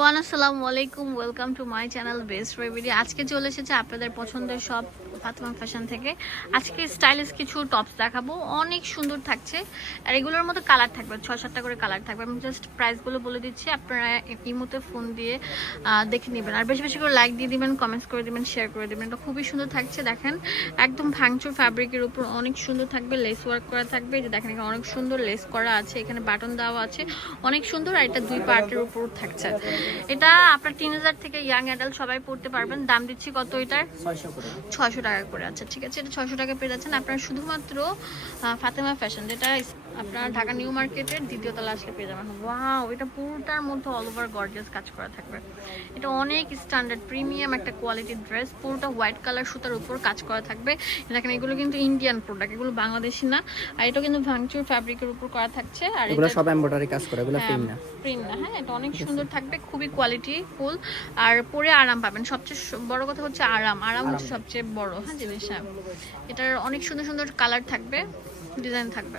Everyone আসসালামু আলাইকুম welcome to my channel best রেভিডি আজকে চলে এসেছে আপনাদের পছন্দের সব ফাতেমা ফ্যাশন থেকে। আজকে স্টাইলিশ কিছু টপস দেখাবো। অনেক সুন্দর থাকছে। আর এগুলোর মধ্যে কালার থাকবে ছয় সাতটা করে কালার থাকবে। আমি জাস্ট প্রাইসগুলো বলে দিচ্ছি, আপনারা ইমোতে ফোন দিয়ে দেখে নেবেন। আর বেশি বেশি করে লাইক দিয়ে দিবেন কমেন্টস করে দিবেন শেয়ার করে দিবেন। এটা খুবই সুন্দর থাকছে, দেখেন। একদম ভাঙচুর ফ্যাব্রিকের উপর অনেক সুন্দর থাকবে লেস ওয়ার্ক করা থাকবে। যে দেখেন, এখানে অনেক সুন্দর লেস করা আছে, এখানে বাটন দেওয়া আছে। অনেক সুন্দর, আর এটা দুই পার্টের উপর থাকছে। এটা আপনার তিন হাজার থেকে ইয়াং অ্যাডাল্ট সবাই পড়তে পারবেন। দাম দিচ্ছি কত এটার? ছয়শো টাকা করে। আচ্ছা ঠিক আছে, এটা ছয়শো টাকা পেয়ে যাচ্ছেন। আপনারা শুধুমাত্র ফাতেমা ফ্যাশন যেটা আপনার ঢাকা নিউ মার্কেটের দ্বিতীয় তলা আসলে পেয়ে যাবেন। ওয়াও এটা পুরোটার মধ্যে অল ওভার গর্জিয়াস কাজ করা থাকবে। এটা অনেক স্ট্যান্ডার্ড প্রিমিয়াম একটা কোয়ালিটির ড্রেস পুরোটা হোয়াইট কালার সুতার উপর কাজ করা থাকবে। দেখেন এগুলো কিন্তু ইন্ডিয়ান প্রোডাক্ট এগুলো বাংলাদেশি না। আর এটা কিন্তু ভাঙচুর ফ্যাব্রিকের উপর করা থাকছে। আর এগুলো সব এমব্রয়ডারি কাজ করে এগুলো প্রিন্ট না। প্রিন্ট না হ্যাঁ এটা অনেক সুন্দর থাকবে খুবই কোয়ালিটি ফুল। আর পরে আরাম পাবেন। সবচেয়ে বড় কথা হচ্ছে আরাম। আরাম হচ্ছে সবচেয়ে বড় হ্যাঁ জিনিস হ্যাঁ এটার অনেক সুন্দর সুন্দর কালার থাকবে। ডিজাইন থাকবে।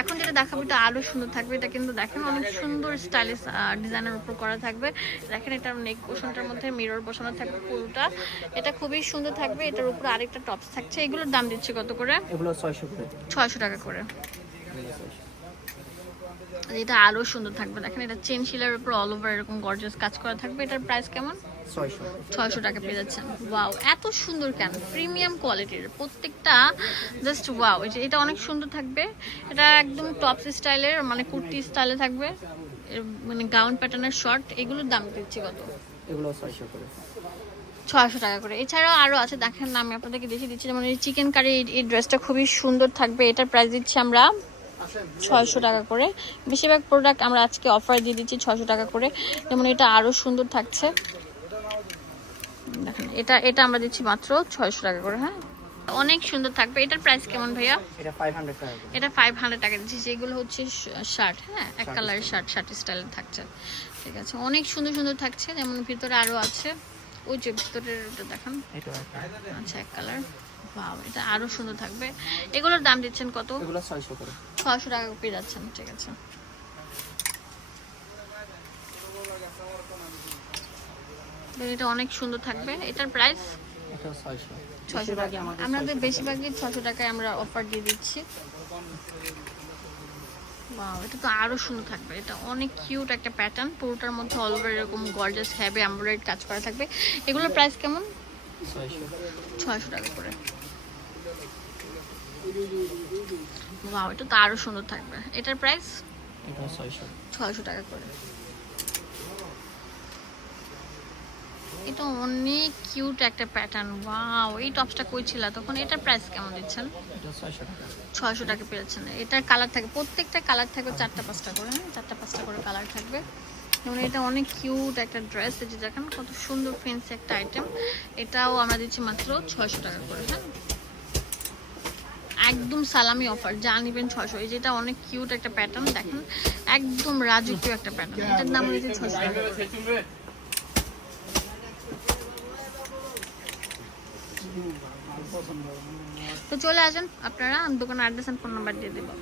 এখন যেটা দেখাবো এটা আরও সুন্দর থাকবে। এটা কিন্তু দেখেন অনেক সুন্দর স্টাইলিশ ডিজাইনের উপর করা থাকবে। দেখেন এটার নেক পোশনটার মধ্যে মিরর বসানো থাকবে পুরোটা। এটা খুবই সুন্দর থাকবে। এটার উপর আরেকটা টপস থাকছে। এগুলোর দাম দিচ্ছে কত করে? এগুলো ছয়শো করে। ছয়শো টাকা করে। এটা আরও সুন্দর থাকবে। দেখেন এটা চেন শিলার উপর অল ওভার এরকম গর্জিয়াস কাজ করা থাকবে। এটার প্রাইস কেমন? ছয়শো। টাকা পেয়ে যাচ্ছেন। ওয়াও এত সুন্দর কেন? প্রিমিয়াম কোয়ালিটির প্রত্যেকটা জাস্ট ওয়াও এটা অনেক সুন্দর থাকবে। এটা একদম টপস স্টাইলের মানে কুর্তি স্টাইলে থাকবে। মানে গাউন প্যাটার্নের শর্ট এগুলোর দাম দিচ্ছি কত? এগুলো ছয়শো করে। ছয়শো টাকা করে। এছাড়াও আরও আছে দেখেন আমি আপনাদেরকে দেখিয়ে দিচ্ছি যেমন এই চিকেন কারি এই ড্রেসটা খুবই সুন্দর থাকবে। এটার প্রাইস দিচ্ছি আমরা ছয়শো টাকা করে। বেশিরভাগ প্রোডাক্ট আমরা আজকে অফার দিয়ে দিচ্ছি ছয়শো টাকা করে। যেমন এটা আরও সুন্দর থাকছে। দেখেন এটা এটা আমরা দিচ্ছি মাত্র ছয়শো টাকা করে হ্যাঁ? অনেক সুন্দর থাকবে। এটার প্রাইস কেমন ভাইয়া? এটা ফাইভ হান্ড্রেড টাকা এটা ফাইভ হান্ড্রেড টাকা দিচ্ছি যেগুলো হচ্ছে শার্ট হ্যাঁ? এক কালারের শার্ট শার্ট স্টাইল থাকছে। ঠিক আছে অনেক সুন্দর সুন্দর থাকছে। যেমন ভিতরে আরও আছে। ওই যে ভিতরের ওটা দেখান। আচ্ছা এক কালার। বাহ এটা আরও সুন্দর থাকবে। এগুলোর দাম দিচ্ছেন কত? এগুলো ছয়শো করে। ছয়শো টাকা পেয়ে যাচ্ছেন ঠিক আছে। এটা অনেক সুন্দর থাকবে। এটার প্রাইস ছয়শো। টাকা। আমাদের বেশিরভাগই ছশো টাকায় আমরা অফার দিয়ে দিচ্ছি। Wow, এটা তো আরও সুন্দর থাকবে। এটা অনেক কিউট একটা প্যাটার্ন পুরোটার মধ্যে অল ওভার এরকম গর্জাস হ্যাভি এমব্রয়ডারি কাজ করা থাকবে। এগুলোর প্রাইস কেমন? ছয়শো টাকা করে। ওয়াও এটা তো আরও সুন্দর থাকবে। এটার প্রাইস ছয়শো টাকা করে। এটা অনেক কিউট একটা প্যাটার্ন ওয়াও এই টপসটা কই ছিল তখন এটার প্রাইস কেমন দিচ্ছেন? ছয়শো টাকা। পেয়েছেন। এটার কালার থাকবে প্রত্যেকটা কালার থাকবে চারটা পাঁচটা করে হ্যাঁ? চারটা পাঁচটা করে কালার থাকবে। যেমন এটা অনেক কিউট একটা ড্রেস এই যে দেখেন কত সুন্দর ফেন্সি একটা আইটেম এটাও আমরা দিচ্ছি মাত্র ছয়শো টাকা করে হ্যাঁ? একদম সালামি অফার যা নিবেন ছশো এই যেটা অনেক কিউট একটা প্যাটার্ন দেখেন? একদম রাজকীয় একটা প্যাটার্ন এটার দাম হয়েছে ছশো টাকা তো চলে আসেন আপনারা দোকানের অ্যাড্রেস ফোন নাম্বার দিয়ে দেবো।